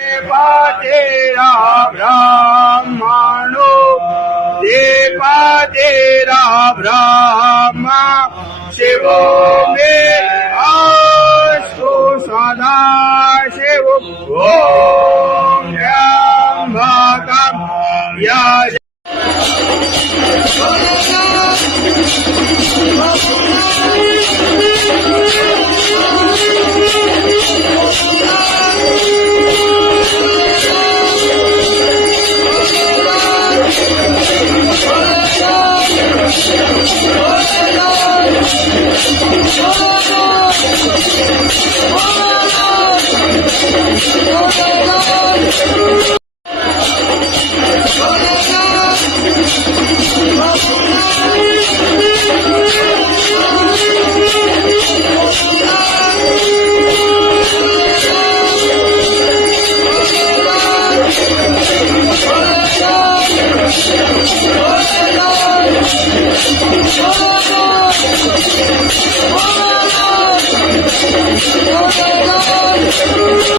तेरा ब्राह्मणो देवा तेरा ब्रह्मा शिवो मे अस्तु सदा शिव ओम त्र्यंबकं यजामहे